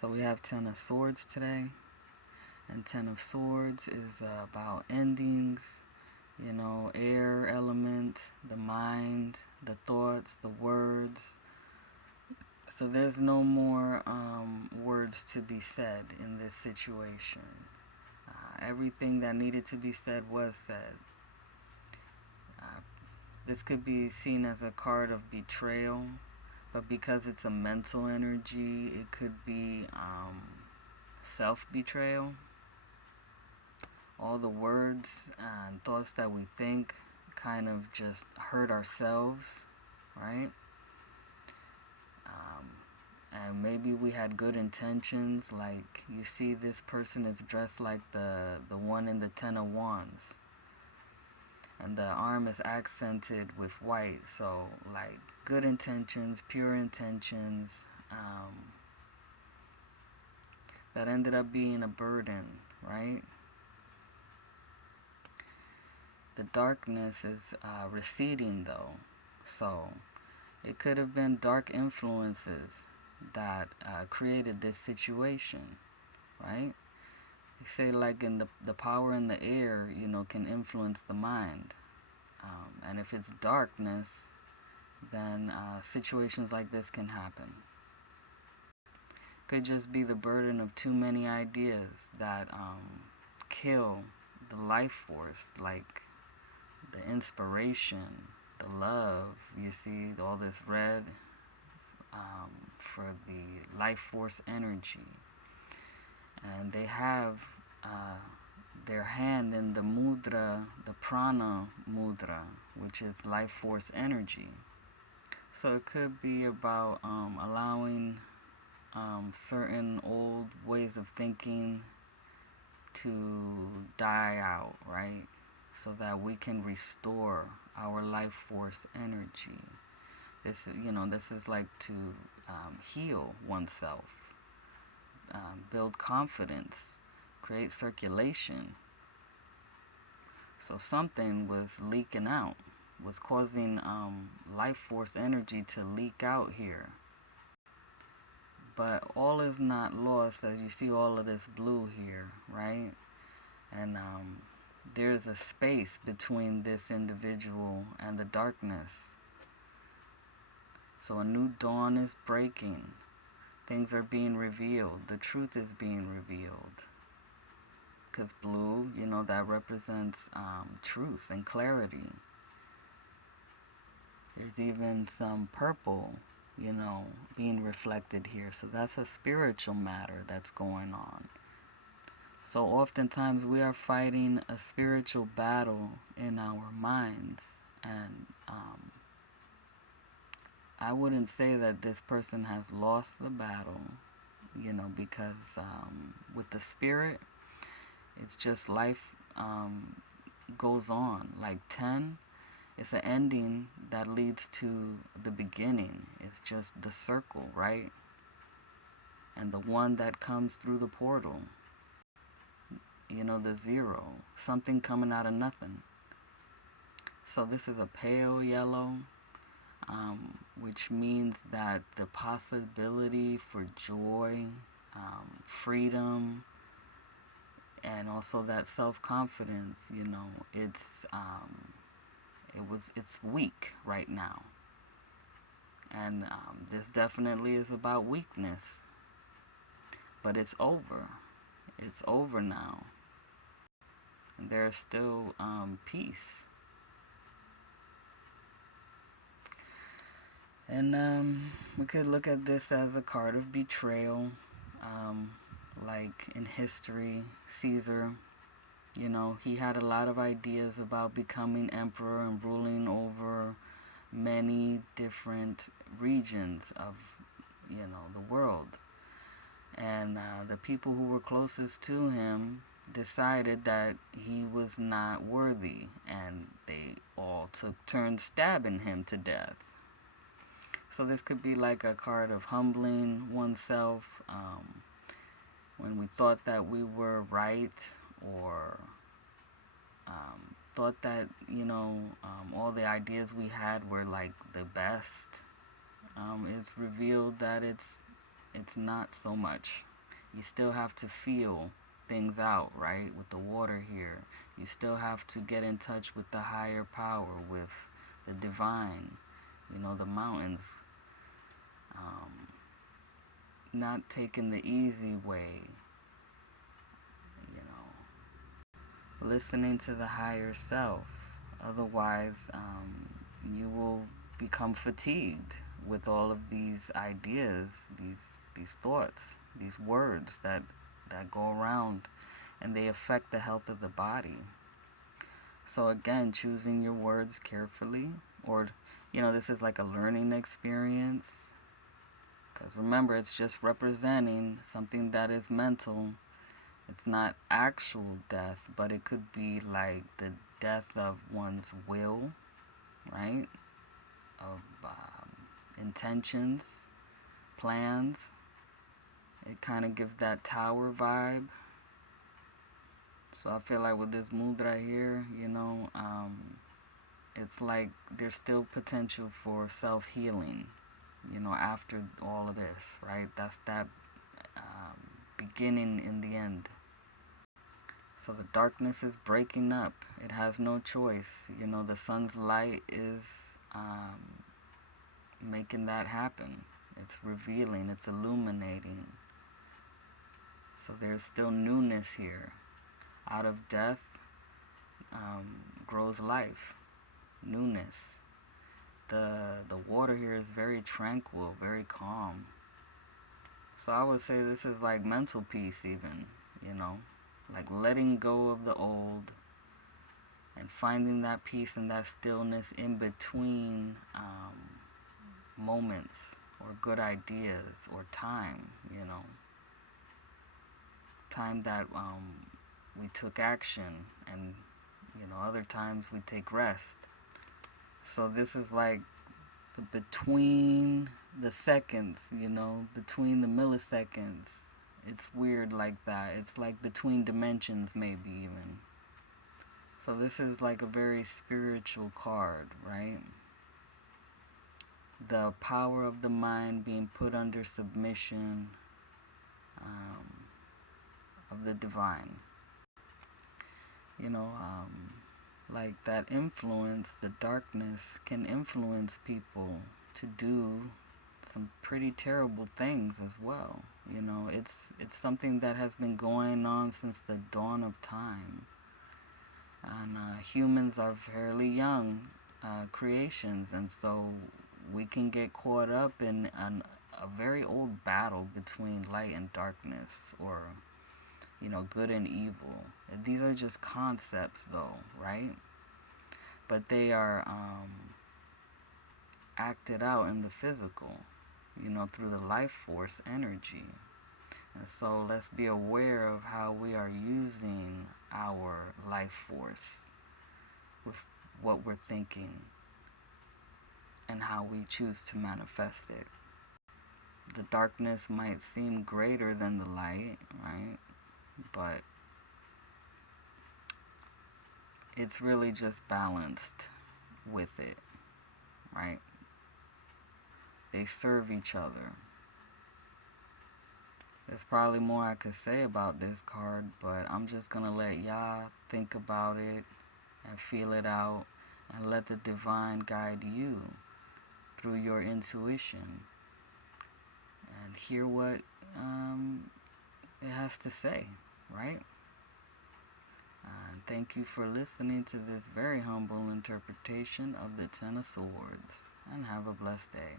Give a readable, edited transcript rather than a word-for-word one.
So we have Ten of Swords today, and Ten of Swords is about endings, air element, the mind, the thoughts, the words. So there's no more words to be said in this situation. Everything that needed to be said was said. This could be seen as a card of betrayal, but because it's a mental energy, it could be self-betrayal. All the words and thoughts that we think kind of just hurt ourselves, right? And maybe we had good intentions, like you see this person is dressed like the one in the Ten of Wands. And the arm is accented with white, so like good intentions, pure intentions, that ended up being a burden, right? The darkness is receding though, so it could have been dark influences that created this situation, right? They say like in the power in the air, can influence the mind. And if it's darkness, then situations like this can happen. Could just be the burden of too many ideas that kill the life force, like the inspiration, the love. You see all this red for the life force energy. And they have their hand in the mudra, the prana mudra, which is life force energy. So it could be about allowing certain old ways of thinking to die out, right? So that we can restore our life force energy. This is like to heal oneself, build confidence, create circulation. So something was leaking out, was causing life force energy to leak out here. But all is not lost, as you see all of this blue here, right? And there's a space between this individual and the darkness. So a new dawn is breaking. Things are being revealed. The truth is being revealed. Because blue, that represents truth and clarity. There's even some purple, being reflected here. So that's a spiritual matter that's going on. So oftentimes we are fighting a spiritual battle in our minds. And I wouldn't say that this person has lost the battle, because with the spirit, it's just life goes on. Like 10, it's an ending that leads to the beginning. It's just the circle, right? And the one that comes through the portal, the 0, something coming out of nothing. So this is a pale yellow, which means that the possibility for joy, freedom, and also that self-confidence, it's weak right now. And this definitely is about weakness. But it's over. It's over now. And there's still peace. And we could look at this as a card of betrayal. Like in history, Caesar, he had a lot of ideas about becoming emperor and ruling over many different regions of, the world. And the people who were closest to him decided that he was not worthy, and they all took turns stabbing him to death. So this could be like a card of humbling oneself, when we thought that we were right, or thought that, all the ideas we had were like the best. It's revealed that it's not so much. You still have to feel things out, right? With the water here. You still have to get in touch with the higher power, with the divine, the mountains. Not taking the easy way, listening to the higher self. Otherwise, you will become fatigued with all of these ideas, these thoughts, these words that go around, and they affect the health of the body. So again, choosing your words carefully, or this is like a learning experience, because remember, it's just representing something that is mental. It's not actual death, but it could be like the death of one's will, right? Of intentions, plans. It kind of gives that tower vibe. So I feel like with this mudra here, it's like there's still potential for self-healing, after all of this, right? That's that beginning in the end. So the darkness is breaking up. It has no choice. The sun's light is making that happen. It's revealing, it's illuminating. So there's still newness here. Out of death grows life, newness. The water here is very tranquil, very calm. So I would say this is like mental peace even, like letting go of the old and finding that peace and that stillness in between moments or good ideas or time, time that we took action, and other times we take rest. So this is like between the seconds, between the milliseconds. It's weird like that. It's like between dimensions, maybe even. So this is like a very spiritual card, right? The power of the mind being put under submission of the divine. Like that influence, the darkness can influence people to do some pretty terrible things as well. It's something that has been going on since the dawn of time. And humans are fairly young creations, and so we can get caught up in a very old battle between light and darkness, or good and evil. These are just concepts though, right? But they are acted out in the physical, through the life force energy. And so let's be aware of how we are using our life force with what we're thinking and how we choose to manifest it. The darkness might seem greater than the light, right? But it's really just balanced with it, right? They serve each other. There's probably more I could say about this card, but I'm just going to let y'all think about it and feel it out, and let the divine guide you through your intuition and hear what it has to say, right? Thank you for listening to this very humble interpretation of the Ten of Swords, and have a blessed day.